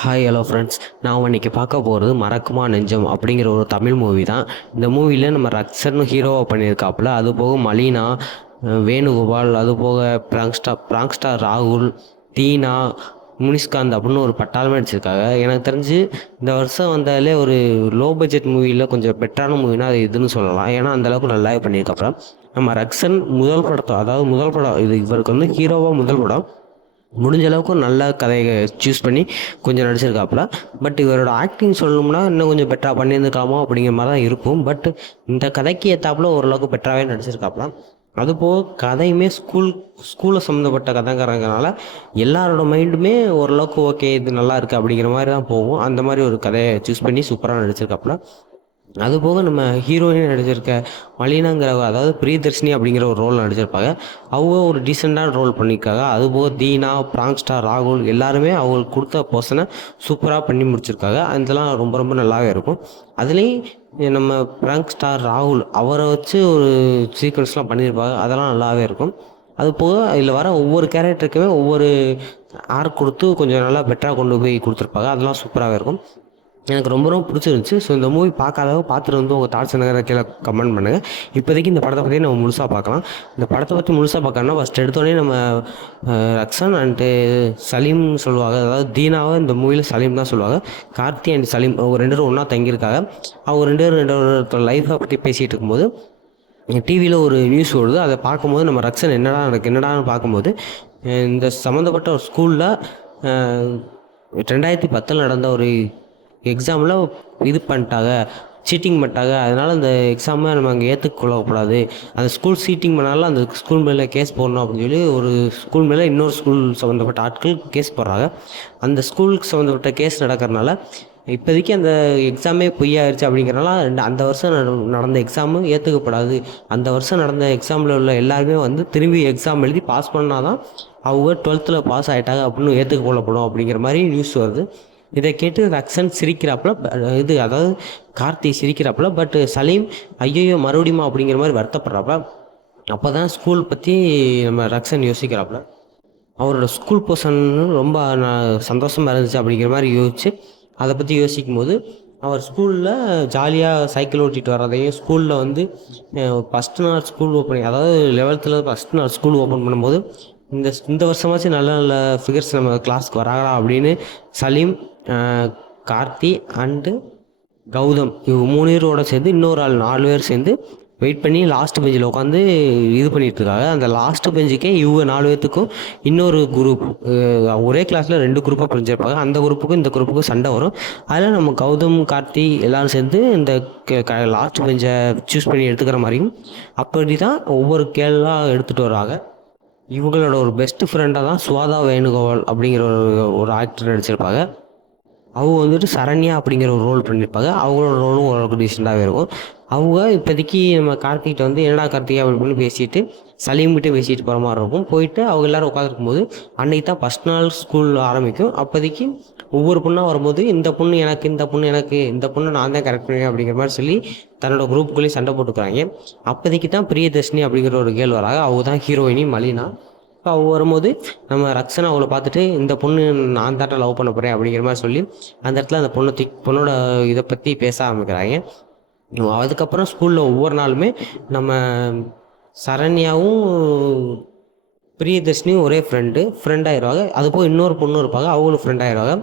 Hi hello friends. நான் இன்னைக்கு பார்க்க போகிறது மறக்குமா நெஞ்சம் அப்படிங்கிற ஒரு தமிழ் மூவி தான். இந்த மூவியில் நம்ம ரக்ஷன் ஹீரோவாக பண்ணியிருக்காப்புல. அது போக மலீனா, வேணுகோபால், அது போக பிராங்ஸ்டார் ராகுல், தீனா, முனிஷ்காந்த் அப்படின்னு ஒரு பட்டாளமே நடிச்சிருக்காங்க. எனக்கு தெரிஞ்சு இந்த வருஷம் வந்தாலே ஒரு லோ பட்ஜெட் மூவியில் கொஞ்சம் பெட்டரான மூவினா அது இதுன்னு சொல்லலாம். ஏன்னா அந்தளவுக்கு நல்லாவே பண்ணியிருக்காப்புல. நம்ம ரக்ஷன் முதல் படத்தை, அதாவது முதல் படம் இது, இவருக்கு வந்து ஹீரோவாக முதல் படம். முடிஞ்ச அளவுக்கு நல்ல கதையை சூஸ் பண்ணி கொஞ்சம் நடிச்சிருக்காப்புல. பட் இவரோட ஆக்டிங் சொல்லணும்னா இன்னும் கொஞ்சம் பெட்டராக பண்ணியிருந்துக்கலாமோ அப்படிங்கிற மாதிரி தான் இருக்கும். பட் இந்த கதைக்கு ஏற்றாப்புல ஓரளவுக்கு பெட்டராகவே நடிச்சிருக்காப்புல. அதுபோக கதையுமே ஸ்கூலை சம்மந்தப்பட்ட கதைங்கிறதுனால எல்லாரோட மைண்டுமே ஓரளவுக்கு ஓகே இது நல்லா இருக்குது அப்படிங்கிற மாதிரி தான் போகும். அந்த மாதிரி ஒரு கதையை சூஸ் பண்ணி சூப்பராக நடிச்சிருக்காப்புல. அதுபோக நம்ம ஹீரோயின் நடிச்சிருக்க மலினாங்கிறவ, அதாவது பிரியதர்ஷினி அப்படிங்கிற ஒரு ரோல் நடிச்சிருப்பாங்க. அவங்க ஒரு டீசெண்டான ரோல் பண்ணியிருக்காங்க. அதுபோக தீனா, பிராங்ஸ்டார் ராகுல் எல்லாருமே அவங்களுக்கு கொடுத்த பர்சனை சூப்பராக பண்ணி முடிச்சிருக்காங்க. அதெல்லாம் ரொம்ப ரொம்ப நல்லாவே இருக்கும். அதுலேயும் நம்ம பிராங்ஸ்டார் ராகுல் அவரை வச்சு ஒரு சீக்வன்ஸ்லாம் பண்ணியிருப்பாங்க. அதெல்லாம் நல்லாவே இருக்கும். அது போக இதில் வர ஒவ்வொரு கேரக்டருக்குமே ஒவ்வொரு ஆர்க் கொடுத்து கொஞ்சம் நல்லா பெட்டராக கொண்டு போய் கொடுத்துருப்பாங்க. அதெல்லாம் சூப்பராகவே இருக்கும். எனக்கு ரொம்ப ரொம்ப பிடிச்சிருந்துச்சி. ஸோ இந்த மூவி பார்க்காதவங்க பார்த்துட்டு வந்து உங்கள் தாட்ஸ் என்ன கீழே கமெண்ட் பண்ணுங்கள். இப்போதைக்கு இந்த படத்தை பற்றி நம்ம முழுசாக பார்க்கலாம். இந்த படத்தை பற்றி முழுசாக பார்க்கணும்னா ஃபஸ்ட் எடுத்தோடனே நம்ம ரக்ஷன் அண்டு சலீம்னு சொல்லுவாங்க. அதாவது தீனாவை இந்த மூவியில் சலீம் தான் சொல்லுவாங்க. கார்த்தி அண்ட் சலீம் அவங்க ரெண்டு பேரும் ஒன்றா தங்கியிருக்காங்க. அவங்க ரெண்டு லைஃப்பை பற்றி பேசிகிட்டு இருக்கும்போது டிவியில் ஒரு நியூஸ் வருது. அதை பார்க்கும்போது நம்ம ரக்ஷன் என்னடான்னு பார்க்கும்போது இந்த சம்மந்தப்பட்ட ஒரு ஸ்கூலில் 2010 நடந்த ஒரு எக்ஸாமில் இது பண்ணிட்டாங்க, சீட்டிங் பண்ணிட்டாங்க. அதனால் அந்த எக்ஸாமை நம்ம அங்கே ஏற்றுக்கொள்ளக்கூடாது. அந்த ஸ்கூல் சீட்டிங் பண்ணாலும் அந்த ஸ்கூல் மேலே கேஸ் போடணும் அப்படின்னு சொல்லி ஒரு ஸ்கூல் மேலே இன்னொரு ஸ்கூல் சம்மந்தப்பட்ட ஆட்கள் கேஸ் போடுறாங்க. அந்த ஸ்கூலுக்கு சம்மந்தப்பட்ட கேஸ் நடக்கிறனால இப்போதைக்கு அந்த எக்ஸாமே பொய்யாயிருச்சு. அப்படிங்கிறனால அந்த வருஷம் நடந்த எக்ஸாமு ஏற்றுக்கப்படாது. அந்த வருஷம் நடந்த எக்ஸாமில் உள்ள எல்லாருமே வந்து திரும்பி எக்ஸாம் எழுதி பாஸ் பண்ணால் தான் அவங்க 12th பாஸ் ஆகிட்டாங்க அப்படின்னு ஏற்றுக்கொள்ளப்படும் அப்படிங்கிற மாதிரி நியூஸ் வருது. இதை கேட்டு ரக்ஷன் சிரிக்கிறாப்புல, அதாவது கார்த்தி சிரிக்கிறாப்புல. பட் சலீம் ஐயோ மறுபடியுமா அப்படிங்கிற மாதிரி வருத்தப்படுறாப்புல. அப்போ தான் ஸ்கூல் பற்றி நம்ம ரக்ஷன் யோசிக்கிறாப்புல. அவரோட ஸ்கூல் பர்சன் ரொம்ப சந்தோஷமாக இருந்துச்சு அப்படிங்கிற மாதிரி யோசிச்சு அதை பற்றி யோசிக்கும் போது அவர் ஸ்கூலில் ஜாலியாக சைக்கிள் ஓட்டிகிட்டு வர்றதையும், ஸ்கூலில் வந்து ஃபஸ்ட்டு நாள் ஸ்கூல் ஓப்பனிங், அதாவது 11th ஃபஸ்ட்டு நாள் ஸ்கூல் ஓப்பன் பண்ணும்போது இந்த வருஷமாச்சும் நல்ல நல்ல ஃபிகர்ஸ் நம்ம கிளாஸ்க்கு வராங்களா அப்படின்னு சலீம், கார்த்தி அண்டு கௌதம் இவங்க 3 பேரோட சேர்ந்து இன்னொரு ஆள் 4 பேர் சேர்ந்து வெயிட் பண்ணி லாஸ்ட் பெஞ்சில் உட்காந்து இது பண்ணிகிட்ருக்காங்க. அந்த லாஸ்ட் பெஞ்சுக்கே இவங்க 4 பேர்த்துக்கும் இன்னொரு குரூப், ஒரே கிளாஸில் 2 குரூப்பாக பிரிஞ்சிருப்பாங்க. அந்த குரூப்புக்கும் இந்த குரூப்புக்கும் சண்டை வரும். அதில் நம்ம கௌதம், கார்த்தி எல்லோரும் சேர்ந்து இந்த லாஸ்ட் பெஞ்சை சூஸ் பண்ணி எடுத்துக்கிற மாதிரியும் அப்படி தான் ஒவ்வொரு கேள்லாம் எடுத்துகிட்டு வராங்க. இவங்களோட ஒரு பெஸ்ட் ஃப்ரெண்டாக தான் சுவாதா வேணுகோபால் அப்படிங்கிற ஒரு ஆக்டர் நடிச்சிருப்பாங்க. அவங்க வந்துட்டு சரண்யா அப்படிங்கிற ஒரு ரோல் பண்ணியிருப்பாங்க. அவங்களோட ரோலும் ஓரளவுக்கு டீசெண்டாகவே இருக்கும். அவங்க இப்போதைக்கு நம்ம கார்த்திகிட்ட வந்து என்னடா கார்த்திகா அப்படின்னு பேசிட்டு சலீம்கிட்ட பேசிட்டு போகிற மாதிரி இருக்கும். போயிட்டு அவங்க எல்லோரும் உட்காந்துருக்கும் போது அன்றைக்கி தான் ஃபஸ்ட் நாள் ஸ்கூல் ஆரம்பிக்கும். அப்போதைக்கு ஒவ்வொரு பொண்ணாக வரும்போது இந்த பொண்ணு எனக்கு, இந்த பொண்ணு எனக்கு, இந்த பொண்ணு நான் தான் கரெக்ட் பண்ணுவேன் அப்படிங்கிற மாதிரி சொல்லி தன்னோட குரூப்புக்குள்ளேயே சண்டை போட்டுக்கிறாங்க. அப்போதைக்கு தான் பிரியதர்ஷினி அப்படிங்கிற ஒரு கேள் வராங்க. அவங்க தான் ஹீரோயினி மலினா. இப்போ அவங்க வரும்போது நம்ம ரக்ஷன் அவளை பார்த்துட்டு இந்த பொண்ணு நான் தாட்ட லவ் பண்ண போகிறேன் அப்படிங்கிற மாதிரி சொல்லி அந்த இடத்துல அந்த பொண்ணோட இதை பற்றி பேச ஆரம்பிக்கிறாங்க. அதுக்கப்புறம் ஸ்கூலில் ஒவ்வொரு நாளுமே நம்ம சரண்யாவும் பிரியதர்ஷினியும் ஒரே ஃப்ரெண்டாகிடுவாங்க. அதுபோல் இன்னொரு பொண்ணு இருப்பாங்க, அவங்களும் ஃப்ரெண்டாகிடுவாங்க.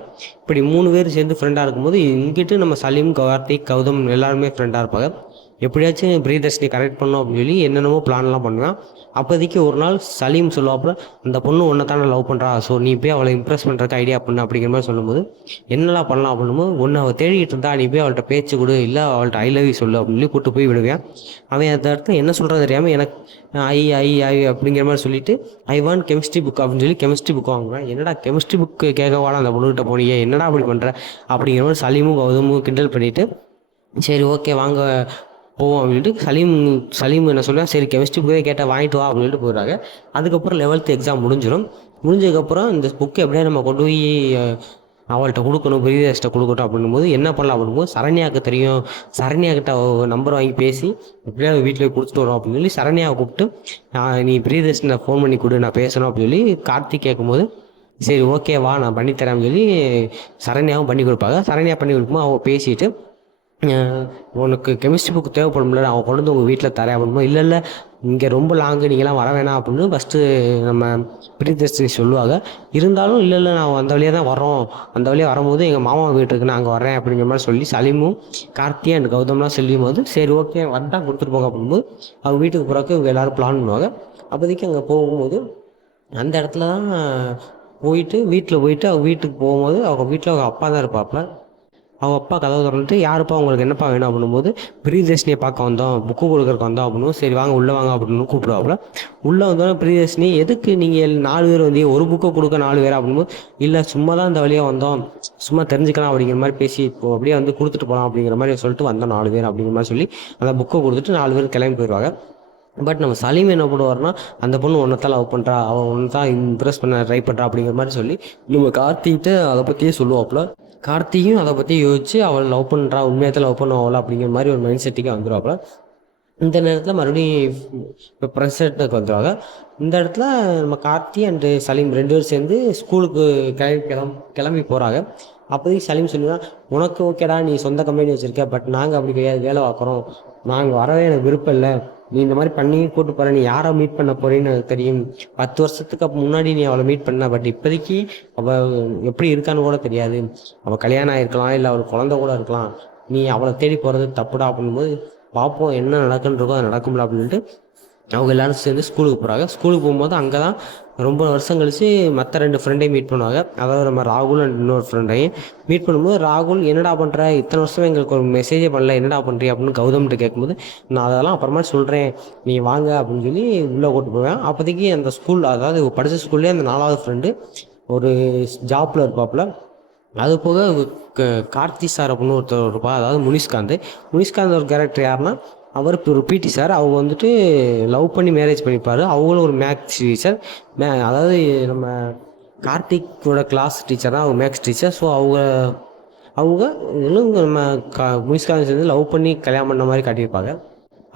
இப்படி 3 பேர் சேர்ந்து ஃப்ரெண்டாக இருக்கும்போது இங்கிட்டு நம்ம சலீம், கார்த்திக், கௌதம் எல்லாருமே ஃப்ரெண்டாக இருப்பாங்க. எப்படியாச்சும் பிரியதர்ஷினி கரெக்ட் பண்ணோம் அப்படின்னு சொல்லி என்னென்னமோ பிளான்லாம் பண்ணுவான். அப்போதைக்கு ஒரு நாள் சலீம் சொல்லுவாப்புல, அந்த பொண்ணு ஒன்றை தானே லவ் பண்ணுறா, ஸோ நீ போய் அவளை இம்ப்ரெஸ் பண்ணுறக்கு ஐடியா பண்ணு அப்படிங்கிற மாதிரி சொல்லும்போது என்னெல்லாம் பண்ணலாம் அப்படின்னும் ஒன்று அவள் தேடிட்டு இருந்தா, நீ போய் அவள்கிட்ட பேச்சு கொடு, இல்லை அவள்கிட்ட ஐ லவ் யூ சொல்லு அப்படின்னு சொல்லி கூப்பிட்டு போய் விடுவேன். அவன் அந்த இடத்துல என்ன சொல்கிறது தெரியாமல் எனக்கு ஐ ஐ ஐ அப்படிங்கிற மாதிரி சொல்லிட்டு ஐ வாண்ட் கெமிஸ்ட்ரி புக் அப்படின்னு சொல்லி கெமிஸ்ட்ரி புக் வாங்குவேன். என்னடா கெமிஸ்ட்ரி புக்கு கேட்கவாடா அந்த பொண்ணுகிட்ட போனீங்க, என்னடா அப்படி பண்ணுற அப்படிங்கிற மாதிரி சலீமும் கௌதமும் கிண்டல் பண்ணிவிட்டு சரி ஓகே வாங்க போவோம் அப்படின்ட்டு சலீம் என்ன சொல்லுவேன், சரி கெமிஸ்ட்ரி புக்கே கேட்டால் வாங்கிட்டு வா அப்படின்ட்டு போயிடுறாங்க. அதுக்கப்புறம் 11th எக்ஸாம் முடிஞ்சதுக்கப்புறம் இந்த புக்கை எப்படியா நம்ம கொண்டு போய் அவள்கிட்ட கொடுக்கணும், பிரியதர்ஷிட்ட கொடுக்கட்டும் அப்படின்னும்போது என்ன பண்ணலாம் அப்படின்போது சரண்யாவுக்கு தெரியும். சரண்யாக்கிட்ட நம்பர் வாங்கி பேசி எப்படியாவது வீட்டில் கொடுத்துட்டு வரோம் அப்படின்னு சொல்லி சரண்யாவை கூப்பிட்டு நீ பிரியதர்ஷினை ஃபோன் பண்ணி கொடு, நான் பேசணும் அப்படின்னு சொல்லி கார்த்திக் கேட்கும்போது சரி ஓகே வா நான் பண்ணித்தரேன்னு சொல்லி சரண்யாவும் பண்ணி கொடுப்பாங்க. சரண்யா பண்ணி கொடுக்கும்போது அவங்க பேசிட்டு உனக்கு கெமிஸ்ட்ரி புக் தேவைப்படும்ல, அவன் கொண்டு வந்து உங்கள் வீட்டில் தரேன் அப்படின்போது, இல்லை இல்லை இங்கே ரொம்ப லாங்கு, நீங்களாம் வர வேணாம் அப்படின்னு ஃபஸ்ட்டு நம்ம பிரியதர்ஷினி சொல்லுவாங்க. இருந்தாலும் இல்லை இல்லை நான் அந்த வழியாக தான் வரோம், அந்த வழியாக வரும்போது எங்கள் மாமா வீட்டு இருக்கு நான் அங்கே வரேன் அப்படிங்கிற மாதிரி சொல்லி சலீமும் கார்த்தி அண்ட் கௌதம்லாம் சொல்லும் போது சரி ஓகே வந்தால் கொடுத்துட்டு போங்க அப்படின்போது அவங்க வீட்டுக்கு போகிறக்கு இவங்க எல்லோரும் பிளான் பண்ணுவாங்க. அப்போதைக்கு அங்கே போகும்போது அந்த இடத்துல தான் போயிட்டு வீட்டில் போயிட்டு அவங்க வீட்டுக்கு போகும்போது அவங்க வீட்டில் அவங்க அப்பா தான் இருப்பாப்புல. அவங்க அப்பா கதவை திறந்துட்டு யாருப்பா உங்களுக்கு என்னப்பா வேணும் அப்படின்போது பிரியதர்ஷினியை பார்க்க வந்தோம், புக்கு கொடுக்குறக்கு வந்தோம் அப்படின்னு. சரி வாங்க உள்ளே வாங்க அப்படின்னு கூப்பிடுவாப்புல. உள்ளே வந்தோடனே பிரியதர்ஷினி எதுக்கு நீங்கள் 4 பேர் வந்தீங்க, ஒரு புக்கை கொடுக்க 4 பேர் அப்படின்போது இல்லை சும்மா தான் இந்த வழியாக வந்தோம், சும்மா தெரிஞ்சுக்கலாம் அப்படிங்கிற மாதிரி பேசி இப்போ அப்படியே வந்து கொடுத்துட்டு போகலாம் அப்படிங்கிற மாதிரி சொல்லிட்டு வந்தோம் 4 பேர் அப்படிங்கிற மாதிரி சொல்லி அந்த புக்கை கொடுத்துட்டு 4 பேர் கிளம்பி போயிடுவாங்க. பட் நம்ம சலீம் என்ன பண்ணுவார்னா அந்த பொண்ணு ஒன்றை லவ் பண்ணுறா, அவன் ஒன்று தான் இம்ப்ரெஸ் பண்ண ட்ரை பண்ணுறா அப்படிங்கிற மாதிரி சொல்லி நம்ம கார்த்திகிட்ட அதை பற்றியே சொல்லுவாப்புல. கார்த்தியும் அதை பற்றி யோசிச்சு அவள் லவ் பண்ணுறா, உண்மையாக லவ் பண்ணுவாள் அப்படிங்கிற மாதிரி ஒரு மைண்ட் செட்டுக்கு வந்துடுவாப்புல. இந்த நேரத்தில் மறுபடியும் இப்போ ப்ரெசண்ட்டுக்கு வந்துடுவாங்க. இந்த இடத்துல நம்ம கார்த்தி அண்டு சலீம் 2 பேரும் சேர்ந்து ஸ்கூலுக்கு கிளம்பி போகிறாங்க. அப்போதைக்கு சலீம் சொல்லுவான், உனக்கு ஓகேடா நீ சொந்த கம்பெனி வச்சுருக்க, பட் நாங்கள் அப்படி கிடையாது, வேலை பார்க்குறோம், நாங்கள் வரவே எனக்கு விருப்பம் இல்லை, நீ இந்த மாதிரி பண்ணி கூட்டு போகிற, நீ யாரை மீட் பண்ண போகிறேன்னு எனக்கு தெரியும், 10 வருஷத்துக்கு முன்னாடி நீ அவளை மீட் பண்ண, பட் இப்போதைக்கு அவள் எப்படி இருக்கான்னு கூட தெரியாது, அவள் கல்யாணம் ஆகிருக்கலாம், இல்லை அவள் குழந்தை கூட இருக்கலாம், நீ அவளை தேடி போகிறது தப்புடா அப்படின்போது பார்ப்போம் என்ன நடக்குன்றக்கோ அது நடக்கும்ல அப்படின்ட்டு அவங்க எல்லோரும் சேர்ந்து ஸ்கூலுக்கு போகிறாங்க. ஸ்கூலுக்கு போகும்போது அங்கே தான் ரொம்ப வருஷம் கழித்து மற்ற 2 ஃப்ரெண்டையும் மீட் பண்ணுவாங்க. அதாவது நம்ம ராகுல் அண்ட் இன்னொரு ஃப்ரெண்டையும் மீட் பண்ணும்போது ராகுல் என்னடா பண்ணுற, இத்தனை வருஷம் எங்களுக்கு ஒரு மெசேஜே பண்ணல, என்னடா பண்ணுறீ அப்படின்னு கௌதம்கிட்ட கேட்கும்போது நான் அதெல்லாம் அப்புறமா சொல்கிறேன், நீ வாங்க அப்படின்னு சொல்லி உள்ளே கூட்டு போவேன். அப்போதைக்கு அந்த ஸ்கூல், அதாவது படித்த ஸ்கூல்லேயே அந்த 4வது ஃப்ரெண்டு ஒரு ஜாப்பில் இருப்பாப்புல. அது போக கார்த்தி சார் அப்படின்னு ஒருத்தர் இருப்பா, அதாவது முனிஷ்காந்த் ஒரு கேரக்டர் யாருன்னா அவர் ஒரு பிடி சார். அவங்க வந்துட்டு லவ் பண்ணி மேரேஜ் பண்ணிப்பார். அவங்களும் ஒரு மேக்ஸ் டீச்சர், அதாவது நம்ம கார்த்திக்கோட கிளாஸ் டீச்சர் தான் அவங்க மேக்ஸ் டீச்சர். ஸோ அவங்க இன்னும் நம்ம முனிஷ்காந்த் சேர்ந்து லவ் பண்ணி கல்யாணம் பண்ண மாதிரி காட்டியிருப்பாங்க.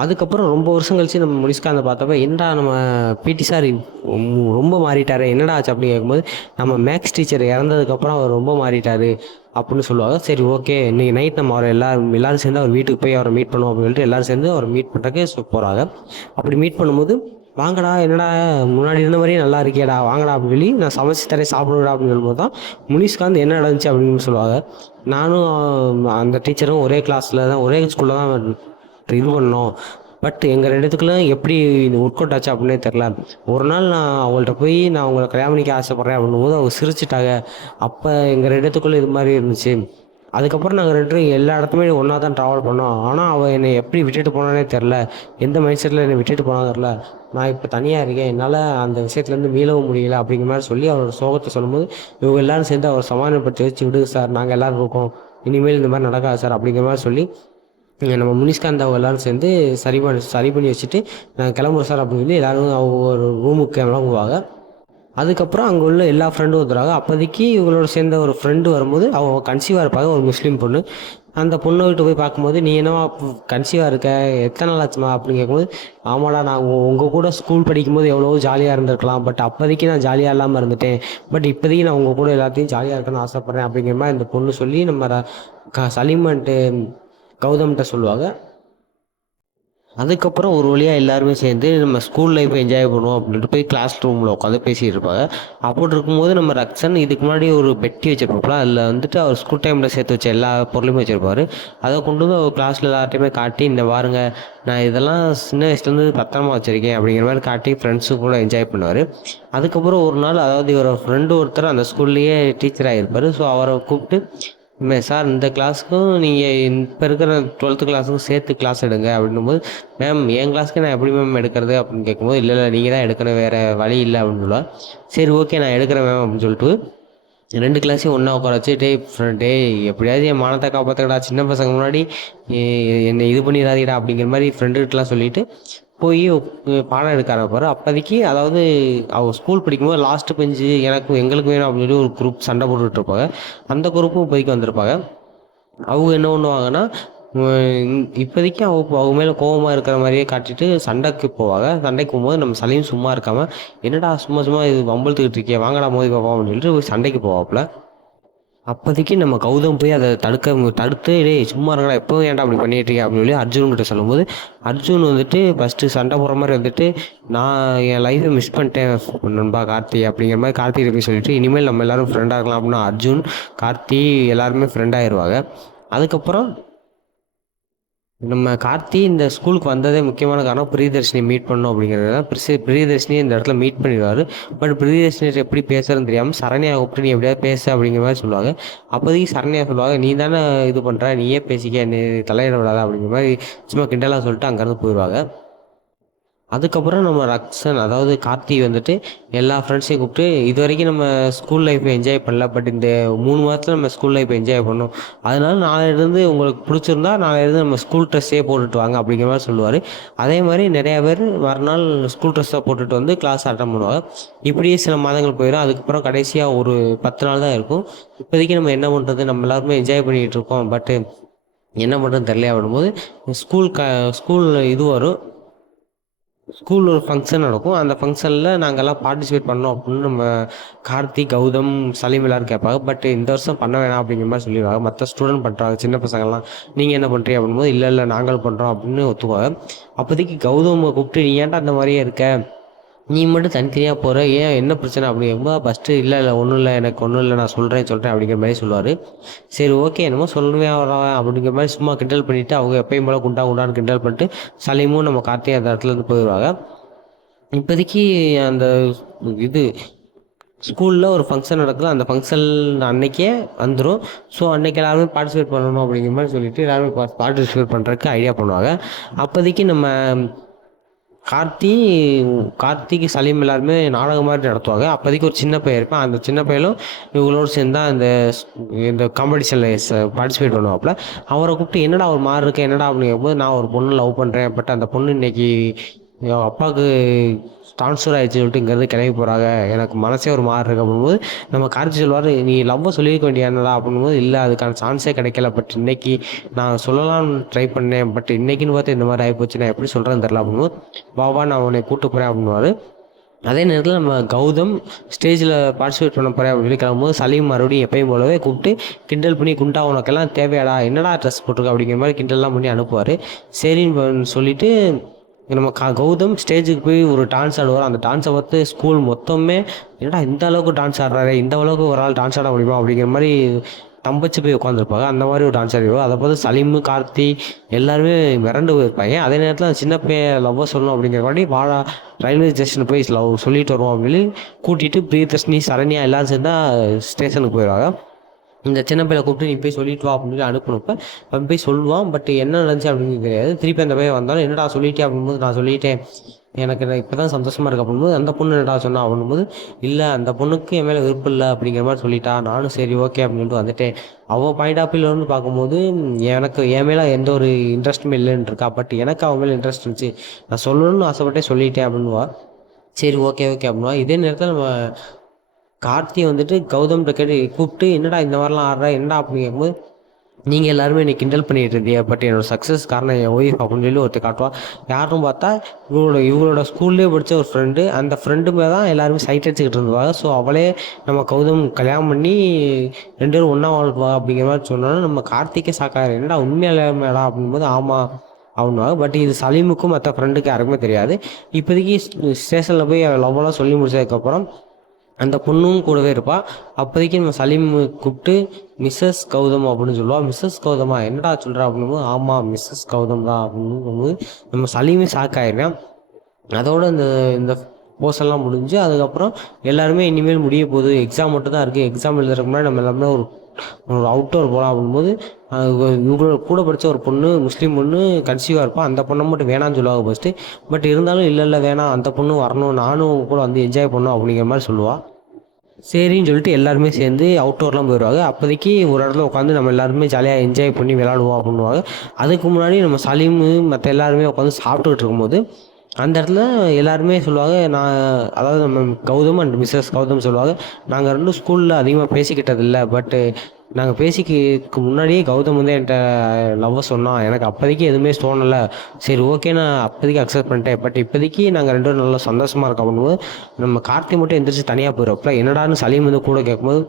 அதுக்கப்புறம் ரொம்ப வருஷம் கழிச்சு நம்ம முனிஷ்காந்தை பார்த்தப்ப என்னடா நம்ம பிடி சார் ரொம்ப மாறிட்டாரு, என்னடா ஆச்சு அப்படின்னு கேட்கும்போது நம்ம மேக்ஸ் டீச்சர் இறந்ததுக்கப்புறம் அவர் ரொம்ப மாறிட்டாரு அப்படின்னு சொல்லுவாங்க. சரி ஓகே இன்றைக்கி நைட் நம்ம அவரை எல்லோரும் சேர்ந்து அவர் வீட்டுக்கு போய் அவரை மீட் பண்ணுவோம் அப்படின்னு சொல்லிட்டு எல்லோரும் சேர்ந்து அவரை மீட் பண்ணுறதுக்கு போகிறாங்க. அப்படி மீட் பண்ணும்போது வாங்கடா என்னடா முன்னாடி இருந்த மாதிரியே நல்லா இருக்கேடா வாங்கடா அப்படின்னு சொல்லி நான் சமைச்சு தரேன் சாப்பிடுடா அப்படின்னு சொல்லும்போது தான் முனிஷ்காந்த் என்ன நடந்துச்சு அப்படின்னு சொல்லுவாங்க. நானும் அந்த டீச்சரும் ஒரே கிளாஸில் தான் ஒரே ஸ்கூலில் தான் இது பண்ணோம், பட் எங்கள் 2 பேத்துக்குள்ள எப்படி இது ஒர்க் அவுட் ஆச்சு அப்படின்னே தெரில. ஒரு நாள் நான் அவங்கள்ட்ட போய் நான் அவங்கள கல்யாணம் பண்ணிக்க ஆசைப்பட்றேன் அப்படின்னும் போது அவங்க சிரிச்சிட்டாங்க. அப்போ எங்கள் 2 பேத்துக்குள்ளே இது மாதிரி இருந்துச்சு. அதுக்கப்புறம் நாங்கள் 2 பேரும் எல்லா இடத்துமே ஒன்றா தான் ட்ராவல் பண்ணோம். ஆனால் அவள் என்னை எப்படி விட்டுட்டு போனானே தெரில, எந்த மைண்ட் செட்டில் என்னை விட்டுட்டு போனாலும் தெரில, நான் இப்போ தனியாக இருக்கேன், என்னால் அந்த விஷயத்துலேருந்து மீளவும் முடியல அப்படிங்கிற மாதிரி சொல்லி அவரோட சோகத்தை சொல்லும்போது இவங்க எல்லோரும் சேர்ந்து அவர் சமாதானப்படுத்தி வச்சு விடுங்க சார், நாங்கள் எல்லோரும் இருக்கோம், இனிமேல் இந்த மாதிரி நடக்காது சார் அப்படிங்கிற மாதிரி சொல்லி நம்ம முனிஷ்காந்த் அவங்க எல்லோரும் சேர்ந்து சரி பண்ணி வச்சுட்டு நாங்கள் கிளம்புறோம் சார் அப்படின்னு சொல்லி எல்லோரும் அவங்க ஒரு ரூமுக்கு கிளம்புவாங்க. அதுக்கப்புறம் அங்கே உள்ள எல்லா ஃப்ரெண்டும் வந்துடுறாங்க. அப்போதைக்கு இவங்களோட சேர்ந்த ஒரு ஃப்ரெண்டு வரும்போது அவங்க கன்சீவாக இருப்பாங்க, ஒரு முஸ்லீம் பொண்ணு. அந்த பொண்ணை விட்டு போய் பார்க்கும்போது நீ என்னவா கன்சீவாக இருக்க, எத்தனை நாள் ஆச்சுமா அப்படின்னு கேட்கும்போது ஆமாடா நான் உங்கள் கூட ஸ்கூல் படிக்கும்போது எவ்வளோ ஜாலியாக இருந்திருக்கலாம், பட் அப்போதைக்கு நான் ஜாலியாக இல்லாமல் இருந்துட்டேன், பட் இப்போதைக்கு நான் உங்கள் கூட எல்லாத்தையும் ஜாலியாக இருக்கணும்னு ஆசைப்பட்றேன் அப்படிங்கிற மாதிரி அந்த பொண்ணு சொல்லி நம்ம சலீம் அண்ட் கௌதம்கிட்ட சொல்லுவாங்க. அதுக்கப்புறம் ஒரு வழியாக எல்லாருமே சேர்ந்து நம்ம ஸ்கூல் லைஃப் என்ஜாய் பண்ணுவோம் அப்படின்ட்டு போய் கிளாஸ் ரூமில் உட்காந்து பேசிகிட்டு இருப்பாங்க. அப்படி இருக்கும்போது நம்ம ரக்ஷன் இதுக்கு முன்னாடி ஒரு பெட்டி வச்சுருப்பாப்புல, அதில் வந்துட்டு அவர் ஸ்கூல் டைமில் சேர்த்து வச்ச எல்லா பொருளுமே வச்சுருப்பாரு. அதை கொண்டு வந்து அவர் கிளாஸில் எல்லார்ட்டையுமே காட்டி இந்த பாருங்க நான் இதெல்லாம் சின்ன வயசுலேருந்து பத்திரமா வச்சுருக்கேன் அப்படிங்கிற மாதிரி காட்டி ஃப்ரெண்ட்ஸு கூட என்ஜாய் பண்ணுவார். அதுக்கப்புறம் ஒரு நாள், அதாவது இவரோட ஃப்ரெண்டு ஒருத்தர் அந்த ஸ்கூல்லையே டீச்சராக இருப்பார். ஸோ அவரை கூப்பிட்டு சார் இந்த கிளாஸுக்கும் நீங்கள் இப்போ இருக்கிற 12th கிளாஸுக்கும் சேர்த்து கிளாஸ் எடுங்க அப்படின்னும்போது மேம் என் கிளாஸுக்கு நான் எப்படி மேம் எடுக்கிறது அப்படின்னு கேட்கும்போது இல்லை நீங்கள் தான் எடுக்கணும், வேறு வழி இல்லை அப்படின்னு சொல்லுவாள். சரி ஓகே நான் எடுக்கிறேன் மேம் அப்படின்னு சொல்லிட்டு 2 கிளாஸையும் ஒன்றா உட்கார வச்சு டே எப்படியாவது என் மானத்தை காப்பாற்றுக்கடா, சின்ன பசங்க முன்னாடி என்னை இது பண்ணிடாதீடா அப்படிங்கிற மாதிரி ஃப்ரெண்டுகிட்டலாம் சொல்லிவிட்டு போய் பாடம் எடுக்க ஆரம்பிப்பார். அப்போதைக்கு அதாவது அவங்க ஸ்கூல் படிக்கும்போது லாஸ்ட்டு பெஞ்சு எங்களுக்கு வேணும் அப்படின்னு சொல்லி ஒரு குரூப் சண்டை போட்டுட்ருப்பாங்க. அந்த குரூப்பும் இப்போதைக்கு வந்திருப்பாங்க. அவங்க என்ன பண்ணுவாங்கன்னா இப்போதைக்கு அவங்க மேலே கோவமா இருக்கிற மாதிரியே காட்டிட்டு சண்டைக்கு போவாங்க. சண்டைக்கு போகும்போது நம்ம சலீம் சும்மா இருக்காம, "என்னடா சும்மா சும்மா இது வம்பிழுத்துக்கிட்டு இருக்கியே, வாங்கடா மோதி பார்ப்போம்" அப்படின்னு சொல்லிட்டு சண்டைக்கு போவாப்புல. அப்போதைக்கு நம்ம கௌதம் போய் அதை தடுத்து, "டேய் சும்மா இருங்கடா, எப்பவும் ஏன்டா அப்படி பண்ணிட்டு இருக்க" அப்படின்னு சொல்லி அர்ஜுன்கிட்ட சொல்லும்போது, அர்ஜுன் வந்துட்டு ஃபஸ்ட்டு சண்டை போடுற மாதிரி வந்துட்டு, "நான் என் லைஃப்பை மிஸ் பண்ணிட்டேன் நண்பா கார்த்தி" அப்படிங்கிற மாதிரி கார்த்திகிட்ட போய் சொல்லிட்டு, இனிமேல் நம்ம எல்லாரும் ஃப்ரெண்டாக இருக்கலாம் அப்படின்னா அர்ஜுன், கார்த்தி எல்லாருமே ஃப்ரெண்ட் ஆயிடுவாங்க. அதுக்கப்புறம் நம்ம கார்த்தி இந்த ஸ்கூலுக்கு வந்ததே முக்கியமான காரணம் பிரியதர்ஷினி மீட் பண்ணணும் அப்படிங்கிறது தான். பிரியதர்ஷினி இந்த இடத்துல மீட் பண்ணிடுவார். பட் பிரியதர்ஷினி எப்படி பேசுறதுன்னு தெரியாமல் சரண்யா கூப்பிட்டு, "நீ எப்படியாவது பேச" அப்படிங்கிற மாதிரி சொல்லுவாங்க. அப்போதைக்கு சரண்யா சொல்லுவாங்க, "நீ தானே இது பண்ணுற, நீயே பேசிக்க, நீ தலையிட விடாத" அப்படிங்கிற மாதிரி சும்மா கிண்டலாக சொல்லிட்டு அங்கேருந்து போயிடுவாங்க. அதுக்கப்புறம் நம்ம ரக்ஷன், அதாவது கார்த்தி வந்துட்டு எல்லா ஃப்ரெண்ட்ஸையும் கூப்பிட்டு, "இதுவரைக்கும் நம்ம ஸ்கூல் லைஃப்பை என்ஜாய் பண்ணல. பட் இந்த 3 மாதத்துல நம்ம ஸ்கூல் லைஃப்பை என்ஜாய் பண்ணோம். அதனால நாளையிலேருந்து உங்களுக்கு பிடிச்சிருந்தா நாளையிலேருந்து நம்ம ஸ்கூல் ட்ரெஸ்ஸே போட்டுட்டு வாங்க" அப்படிங்கிற மாதிரி சொல்லுவார். அதே மாதிரி நிறையா பேர் மறுநாள் ஸ்கூல் ட்ரெஸ்ஸை போட்டுட்டு வந்து கிளாஸ் அட்டன் பண்ணுவாங்க. இப்படியே சில மாதங்கள் போயிடும். அதுக்கப்புறம் கடைசியாக ஒரு 10 நாள் தான் இருக்கும். இப்போதைக்கு நம்ம என்ன பண்ணுறது, நம்ம எல்லாருமே என்ஜாய் பண்ணிக்கிட்டு இருக்கோம். பட்டு என்ன பண்ணுறதுன்னு தெரியலையா அப்படின்போது, ஸ்கூல் இது வரும். ஸ்கூலில் ஒரு ஃபங்க்ஷன் நடக்கும். அந்த ஃபங்க்ஷனில் நாங்கள்லாம் பார்ட்டிசிபேட் பண்ணோம் அப்படின்னு நம்ம கார்த்திக், கௌதம், சலீம் எல்லாரும் கேட்பாங்க. பட் இந்த வருஷம் பண்ண வேணாம் அப்படிங்கிற மாதிரி சொல்லிடுவாங்க. மற்ற ஸ்டூடெண்ட் பண்ணுறாங்க, சின்ன பசங்கள்லாம். "நீங்கள் என்ன பண்ணுறீங்க" அப்படின்போது, "இல்லை இல்லை நாங்கள் பண்ணுறோம்" அப்படின்னு ஒத்துக்குவாங்க. அப்போதைக்கு கௌதமை கூப்பிட்டு, "நீ ஏன்டா அந்த மாதிரியே இருக்க, நீ மட்டும் தனித்தனியாக போகிற, ஏன் என்ன பிரச்சனை" அப்படிங்கும்போது ஃபஸ்ட்டு, "இல்லை இல்லை ஒன்றும் இல்லை, எனக்கு ஒன்றும் இல்லை, நான் சொல்கிறேன் அப்படிங்கிற மாதிரி சொல்லுவார். சரி ஓகே, என்னமோ சொல்லவே வரான் அப்படிங்கிற மாதிரி சும்மா கிண்டல் பண்ணிவிட்டு, அவங்க எப்பயும் போல் குண்டான்னு கிண்டல் பண்ணிட்டு சலீமும் நம்ம கார்த்தியும் அந்த இடத்துலேருந்து போயிடுவாங்க. இப்போதைக்கு அந்த இது ஸ்கூலில் ஒரு ஃபங்க்ஷன் நடக்குது. அந்த ஃபங்க்ஷன் அன்னைக்கே வந்துடும். ஸோ அன்றைக்கி எல்லாருமே பார்ட்டிசிபேட் பண்ணணும் அப்படிங்கிற மாதிரி சொல்லிவிட்டு எல்லாருமே பார்ட்டிசிபேட் பண்ணுறதுக்கு ஐடியா பண்ணுவாங்க. அப்போதைக்கு நம்ம கார்த்திக், சலீம் எல்லாருமே நாடகம் மாதிரி நடத்துவாங்க. அப்போதைக்கு ஒரு சின்ன பையன் இருப்பான். அந்த சின்ன பையனும் இவங்களோடு சேர்ந்து தான் இந்த காம்படிஷனில் பார்ட்டிசிபேட் பண்ணுவாப்புல. அவரை கூப்பிட்டு, "என்னடா ஒரு மாதிரி இருக்கு, என்னடா" அப்படிங்கும்போது, "நான் ஒரு பொண்ணு லவ் பண்ணுறேன். பட் அந்த பொண்ணு இன்னைக்கு என் அப்பாவுக்கு ட்ரான்ஸ்ஃபர் ஆயிடுச்சுன்னு சொல்லிட்டு இங்கேருந்து கிளம்பி போகிறாங்க. எனக்கு மனசே ஒரு மாதிரி இருக்கு" அப்படின்போது, நம்ம கார்த்தி சொல்லுவார், "நீ லவ்வை சொல்லியிருக்க வேண்டியதுடா" அப்படின்போது, "இல்லை அதுக்கான சான்ஸே கிடைக்கல. பட் இன்னைக்கு நான் சொல்லலாம்னு ட்ரை பண்ணேன். பட் இன்னைக்குன்னு பார்த்து இந்த மாதிரி ஆகிப்போச்சு. நான் எப்படி சொல்கிறேன்னு தெரில" அப்படின்போது, "வா நான் உன்னை கூப்பிட்டு போகிறேன்" அப்படின்னுவார். அதே நேரத்தில் நம்ம கௌதம் ஸ்டேஜில் பார்ட்டிசிபேட் பண்ண போகிறேன் அப்படின்னு சொல்லி கிளம்பும்போது, சலீம் மறுபடியும் எப்பயும் போலவே கூப்பிட்டு கிண்டல் பண்ணி, "குண்டா உனக்கெல்லாம் தேவையாடா, என்னடா ட்ரெஸ் போட்டிருக்க" அப்படிங்கிற மாதிரி கிண்டல்லாம் பண்ணி அனுப்புவார். சரின்னு சொல்லிட்டு நம்ம கௌதம் ஸ்டேஜுக்கு போய் ஒரு டான்ஸ் ஆடுவார். அந்த டான்ஸை பார்த்து ஸ்கூல் மொத்தமே, "என்னடா இந்த அளவுக்கு டான்ஸ் ஆடுறாரு, இந்த அளவுக்கு ஒரு ஆள் டான்ஸ் ஆட முடியுமா" அப்படிங்கிற மாதிரி தம்பச்சு போய் உட்காந்துருப்பாங்க. அந்த மாதிரி ஒரு டான்ஸ் ஆடிடுவோம். அதை பார்த்து சலீமு, கார்த்தி எல்லாருமே மிரண்டு போயிருப்பாங்க. அதே நேரத்தில் அந்த சின்ன பையன் லவ்வை சொல்லணும் அப்படிங்கிறக்காண்டி, "வாடா ரயில்வே ஸ்டேஷனுக்கு போய் லவ் சொல்லிட்டு வருவோம்" அப்படின்னு கூட்டிகிட்டு பிரியதர்ஷினி, சரண்யா எல்லோரும் சேர்ந்தா ஸ்டேஷனுக்கு போயிடுவாங்க. இந்த சின்ன பையனை கூப்பிட்டு, "நீ போய் சொல்லிட்டு வா" அப்படின்னு சொல்லி அனுப்புனப்ப அவன் போய் சொல்லுவான். பட் என்ன நடந்துச்சு அப்படின்னு தெரியாது. திருப்பி அந்த பையன் வந்தாலும், "என்னடா சொல்லிட்டே" அப்படின்போது, "நான் சொல்லிட்டேன், எனக்கு இப்போ தான் சந்தோஷமாக இருக்குது" அப்படின்போது, "அந்த பொண்ணு என்னடா சொன்னா" அப்படின்போது, "இல்லை அந்த பொண்ணுக்கு என் மேலே விருப்பம் இல்லை" அப்படிங்கிற மாதிரி சொல்லிட்டா. நானும் சரி ஓகே அப்படின்னு சொல்லிட்டு வந்துட்டேன். அவள் பாயிண்ட் ஆஃப் வியூலேருந்து பார்க்கும்போது எனக்கு என் மேலே எந்த ஒரு இன்ட்ரெஸ்ட்டுமே இல்லைன்னு இருக்கா. பட் எனக்கு அவன் மேலே இன்ட்ரெஸ்ட் இருந்துச்சு, நான் சொல்லணும்னு ஆசைப்பட்டே சொல்லிட்டேன் அப்படின்னுவா. சரி ஓகே ஓகே அப்படின்னுவா. இதே நேரத்தில் நம்ம கார்த்தி வந்துட்டு கௌதம்கிட்ட கூப்பிட்டு, "என்னடா இந்த மாதிரிலாம் ஆடுற, என்னடா" அப்படின்னு கேட்கும்போது, "நீங்கள் எல்லாருமே என்னை கிண்டல் பண்ணிகிட்டு இருந்தீங்க. பட் என்னோட சக்ஸஸ் காரணம் என் ஒய்ஃப்" அப்படின்னு சொல்லி ஒருத்தர் காட்டுவா. யாருன்னு பார்த்தா இவங்களோட ஸ்கூல்லேயே படித்த ஒரு ஃப்ரெண்டு. அந்த ஃப்ரெண்டு மேலே தான் எல்லாருமே சைட் அடிச்சுக்கிட்டு இருந்துவாங்க. ஸோ அவளே நம்ம கௌதம் கல்யாணம் பண்ணி 2 பேரும் ஒன்றா வாழ்வா அப்படிங்கிற மாதிரி சொன்னோன்னா, நம்ம கார்த்திக்கே ஷாக்காயிரு. "என்னடா உண்மையாலே மேடா" அப்படின்போது, "ஆமாம்" அப்படின்னுவாங்க. பட் இது சலீமுக்கும் மற்ற ஃப்ரெண்டுக்கு யாருக்குமே தெரியாது. இப்போதைக்கு ஸ்டேஷனில் போய் லவ்வெல்லாம் சொல்லி முடிச்சதுக்கப்புறம் அந்த பொண்ணும் கூடவே இருப்பாள். அப்போதைக்கு நம்ம சலீம் கூப்பிட்டு, "மிஸ்ஸஸ் கௌதம்" அப்படின்னு சொல்லுவாள். "மிஸ்ஸஸ் கௌதமா, என்னடா சொல்கிற" அப்படின்போது, "ஆமாம் மிஸ்ஸஸ் கௌதம் தான்" அப்படின்னு நம்ம சலீமே ஷாக் ஆகிடுவேன். அதோட இந்த இந்த போர்ஷன்லாம் முடிஞ்சு அதுக்கப்புறம் எல்லாருமே இனிமேல் முடிய போகுது, எக்ஸாம் மட்டும் தான் இருக்குது, எக்ஸாம் எழுதுறதுக்கு முன்னாடி நம்ம எல்லாமே ஒரு ஒரு அவுட்டோர் போகலாம் அப்படின்போது, இவங்களோட கூட படித்த ஒரு பொண்ணு, முஸ்லீம் பொண்ணு கன்சீவாக இருப்பாள். அந்த பொண்ணை மட்டும் வேணான்னு சொல்லுவாங்க ஃபஸ்ட்டு. பட் இருந்தாலும், "இல்லை இல்லை வேணாம், அந்த பொண்ணும் வரணும், நானும் கூட வந்து என்ஜாய் பண்ணணும்" அப்படிங்கிற மாதிரி சொல்லுவாள். சரின்னு சொல்லிட்டு எல்லாருமே சேர்ந்து அவுட்டோர்லாம் போயிடுவாங்க. அப்போதைக்கு ஒரு இடத்துல உட்காந்து நம்ம எல்லாருமே ஜாலியாக என்ஜாய் பண்ணி விளாடுவோம் அப்படின்னுவாங்க. அதுக்கு முன்னாடி நம்ம சலீமு மற்ற எல்லாருமே உட்காந்து சாப்பிட்டுக்கிட்டு இருக்கும்போது, அந்த இடத்துல எல்லாருமே சொல்லுவாங்க, நான் அதாவது நம்ம கௌதம் அண்ட் மிஸ்ஸஸ் கௌதம் சொல்லுவாங்க, நாங்கள் ரெண்டும் ஸ்கூலில் அதிகமாக பேசிக்கிட்டதில்ல. பட்டு நாங்கள் பேசிக்கிறதுக்கு முன்னாடியே கௌதம் வந்து என்கிட்ட லவ்வை சொன்னான். எனக்கு அப்போதைக்கு எதுவுமே தோணலை. சரி ஓகே, நான் அப்போதைக்கு அக்செப்ட் பண்ணிட்டேன். பட் இப்போதைக்கு நாங்கள் ரெண்டு பேரும் நல்லா சந்தோஷமாக இருக்கோம் பண்ணும்போது, நம்ம கார்த்தி மட்டும் எந்திரிச்சு தனியாக போயிடுறப்ப என்னடான்னு சலீம் வந்து கூட கேட்கும்போது,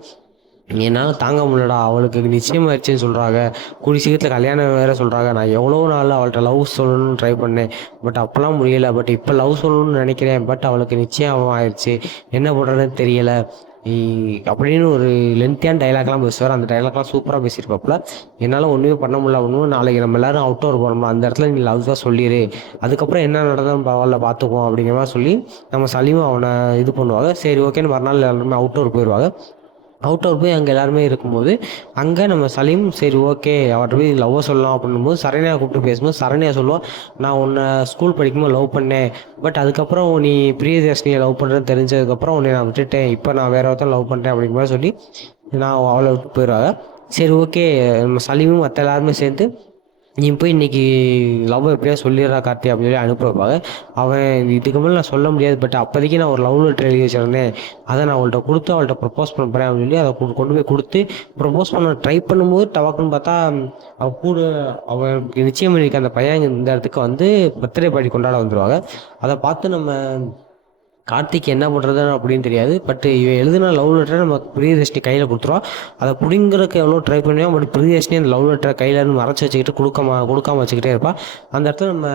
என்னால் தாங்க முடியலடா, அவளுக்கு நிச்சயமாயிடுச்சுன்னு சொல்கிறாங்க, கூடிய சீக்கிரத்தில் கல்யாணம் வேறு சொல்கிறாங்க. நான் எவ்வளோ நாள் அவள்கிட்ட லவ் சொல்லணும்னு ட்ரை பண்ணேன், பட் அப்போல்லாம் முடியலை. பட் இப்போ லவ் சொல்லணும்னு நினைக்கிறேன், பட் அவளுக்கு நிச்சயம் ஆயிடுச்சு, என்ன பண்ணுறதுன்னு தெரியலை அப்படின்னு ஒரு லென்த்தியான டைலாக்லாம் பேசுவார். அந்த டைலாக்லாம் சூப்பராக பேசியிருப்பாப்புல. என்னால் ஒன்றுமே பண்ண முடியல, ஒன்றும் நாளைக்கு நம்ம எல்லோரும் அவுட்டோர் போகிறோம்ல, அந்த இடத்துல நீ லவ் தான் சொல்லிடு, அதுக்கப்புறம் என்ன நடந்தாலும் பரவாயில்ல பார்த்துக்குவோம் அப்படிங்கிற மாதிரி சொல்லி நம்ம சலீமும் அவனை இது பண்ணுவாங்க. சரி ஓகேன்னு மறுநாள் எல்லாருமே அவுட்டோர் போயிடுவாங்க. அவுட்டோர் போய் அங்கே எல்லாருமே இருக்கும்போது, அங்கே நம்ம சலீம் சரி ஓகே அவர்கிட்ட போய் லவ்வை சொல்லலாம் அப்படின்னும்போது சரண்யா கூப்பிட்டு பேசும்போது சரண்யா சொல்லுவாள், நான் உன்னை ஸ்கூல் படிக்கும்போது லவ் பண்ணேன், பட் அதுக்கப்புறம் நீ பிரியதர்ஷினியை லவ் பண்ணுறேன்னு தெரிஞ்சதுக்கப்புறம் உன்னை நான் விட்டுட்டேன், இப்போ நான் வேற ஒருத்தர் லவ் பண்ணுறேன் அப்படிங்கிற மாதிரி சொல்லி நான் அவளை விட்டு போயிடுவாங்க. சரி ஓகே, நம்ம சலீமும் மற்ற எல்லாருமே சேர்ந்து நீ போய் இன்னைக்கு லவ் எப்படியா சொல்லிடுறா கார்த்தி அப்படின்னு சொல்லி அனுப்ப வைப்பாங்க. அவன் இதுக்கு மேலே நான் சொல்ல முடியாது, பட் அப்போதைக்கு நான் ஒரு லவ் லெட்டர் எழுதி வச்சிருந்தேன், அதை நான் அவள்கிட்ட கொடுத்து அவள்கிட்ட ப்ரப்போஸ் பண்ண போகிறேன் அப்படின்னு சொல்லி அதை கொண்டு போய் கொடுத்து ப்ரப்போஸ் பண்ண ட்ரை பண்ணும்போது டவாக்குன்னு பார்த்தா அவள் கூட அவளுக்கு நிச்சயம் பண்ணியிருக்க அந்த பையன் இந்த இடத்துக்கு வந்து பர்த்டே பார்ட்டி கொண்டாட வந்துடுவாங்க. அதை பார்த்து நம்ம கார்த்திக் என்ன பண்ணுறதுன்னு அப்படின்னு தெரியாது. பட் இவன் எழுதின லவ் லெட்டரை நம்ம பிரியதர்ஷினி கையில் கொடுத்துருவோம். அதை பிடிங்கிறதுக்கு எவ்வளோ ட்ரை பண்ணுவோம், பட் பிரியதர்ஷினி அந்த லவ் லெட்டரை கையிலேருந்து மறைச்சி வச்சுக்கிட்டு கொடுக்காம வச்சுக்கிட்டே இருப்பாள். அந்த இடத்துல நம்ம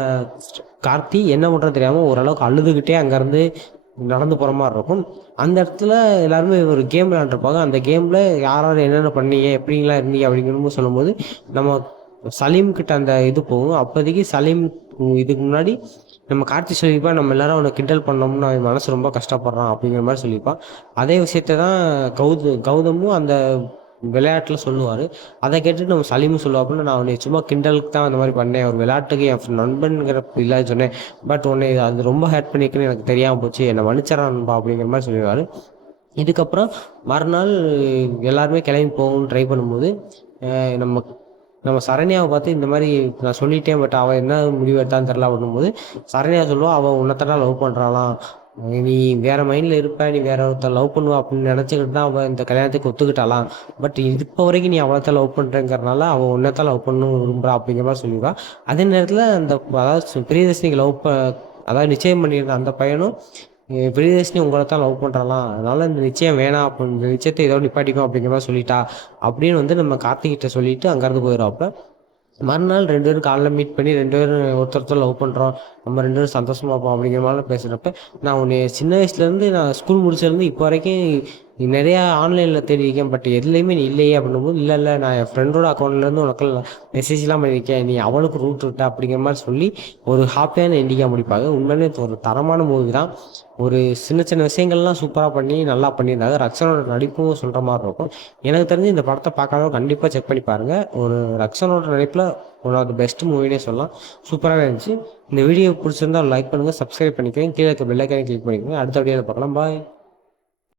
கார்த்தி என்ன பண்ணுறது தெரியாமல் ஓரளவுக்கு அழுதுகிட்டே அங்கேருந்து நடந்து போகிற மாதிரி இருக்கும். அந்த இடத்துல எல்லாருமே ஒரு கேம் விளையாண்டுருப்பாங்க. அந்த கேமில் யார் யார் என்னென்ன பண்ணீங்க, எப்படிங்களா இருந்தீங்க அப்படிங்கிறது சொல்லும்போது நம்ம சலீம் கிட்ட அந்த இது போகும். அப்போதைக்கு சலீம் இதுக்கு முன்னாடி நம்ம கார்த்தி சொல்லியிருப்பான், நம்ம எல்லாரும் அவனை கிண்டல் பண்ணோம்னு அவன் மனசு ரொம்ப கஷ்டப்படுறான் அப்படிங்கிற மாதிரி சொல்லியிருப்பான். அதே விஷயத்த தான் கௌதமும் அந்த விளையாட்டில் சொல்லுவார். அதை கேட்டுட்டு நம்ம சலீமும் சொல்லுவாப்புல, நான் அவனை சும்மா கிண்டலுக்கு தான் அந்த மாதிரி பண்ணேன், ஒரு விளையாட்டுக்கு என் நண்பன்கிற இல்லாத சொன்னேன், பட் உன்னை அது ரொம்ப ஹேட் பண்ணியிருக்குன்னு எனக்கு தெரியாமல் போச்சு, என்னை மன்னிச்சிடறான் நண்பா அப்படிங்கிற மாதிரி சொல்லிடுவார். இதுக்கப்புறம் மறுநாள் எல்லாருமே கிளம்பி போகணும்னு ட்ரை பண்ணும்போது நம்ம நம்ம சரண்யாவை பார்த்து இந்த மாதிரி நான் சொல்லிட்டேன், பட் அவள் என்ன முடிவு எடுத்தான்னு தெரில அப்படின்னும்போது சரண்யா சொல்லுவாள், அவள் உன்னைத்தான் லவ் பண்ணுறாளாம், நீ வேறு மைண்டில் இருப்ப, நீ வேற ஒருத்தர் லவ் பண்ணுவா அப்படின்னு நினச்சிக்கிட்டு தான் அவள் இந்த கல்யாணத்துக்கு ஒத்துக்கிட்டாலாம், பட் இப்போ வரைக்கும் நீ அவளைத்தான் லவ் பண்ணுறேங்கிறனால அவள் உன்னைத்தான் லவ் பண்ணணும் விரும்புகிறா அப்படிங்கிற மாதிரி சொல்லிடுவாள். அதே நேரத்தில் அந்த அதாவது பிரியதர்ஷினிக்கு அதாவது நிச்சயம் பண்ணியிருந்த அந்த பையனும் பிரியதர்ஷினி உங்களை தான் லவ் பண்ணுறலாம், அதனால் இந்த நிச்சயம் வேணாம், அப்போ இந்த நிச்சயத்தை ஏதோ நிப்பாட்டிக்கும் அப்படிங்கிற மாதிரி சொல்லிட்டா அப்படின்னு வந்து நம்ம கார்த்திகிட்ட சொல்லிவிட்டு அங்கேருந்து போயிடுவாப்புல. மறுநாள் 2 பேரும் காலைல மீட் பண்ணி 2 பேரும் ஒருத்தர் லவ் பண்ணுறோம், நம்ம 2 பேரும் சந்தோஷமா இருப்போம் அப்படிங்கிற மாதிரி பேசுகிறப்ப, நான் உன்னை சின்ன வயசுலேருந்து நான் ஸ்கூல் முடிச்சிலேருந்து இப்போ வரைக்கும் நிறையா ஆன்லைனில் தேடியிருக்கேன், பட் எதுலேயுமே நீ இல்லையே அப்படின்னும்போது, இல்லை இல்லை நான் என் ஃப்ரெண்டோட அக்கௌண்ட்லேருந்து உனக்கு மெசேஜ்லாம் பண்ணியிருக்கேன், நீ அவளுக்கு ரூட் விட்ட அப்படிங்கிற மாதிரி சொல்லி ஒரு ஹாப்பியான எண்டிங்காக முடிப்பாங்க. உண்மையிலே ஒரு தரமான மூவி தான். ஒரு சின்ன சின்ன விஷயங்கள்லாம் சூப்பராக பண்ணி நல்லா பண்ணியிருந்தாங்க. ரக்ஷனோட நடிப்பும் சொல்கிற மாதிரி இருக்கும். எனக்கு தெரிஞ்சு இந்த படத்தை பார்க்காதவங்க கண்டிப்பாக செக் பண்ணி பாருங்கள். ஒரு ரக்ஷனோட நடிப்பில் ஒன் ஆஃப் த பெஸ்ட் மூவினே சொல்லலாம். சூப்பராகவே இருந்துச்சு. இந்த வீடியோ பிடிச்சிருந்தா லைக் பண்ணுங்கள், சப்ஸ்கிரைப் பண்ணிக்கோங்க, கீழே இருக்க பெல் ஐக்கானை கிளிக் பண்ணிக்கோங்க. அடுத்த வீடியோவில் பார்க்கலாம். பாய்.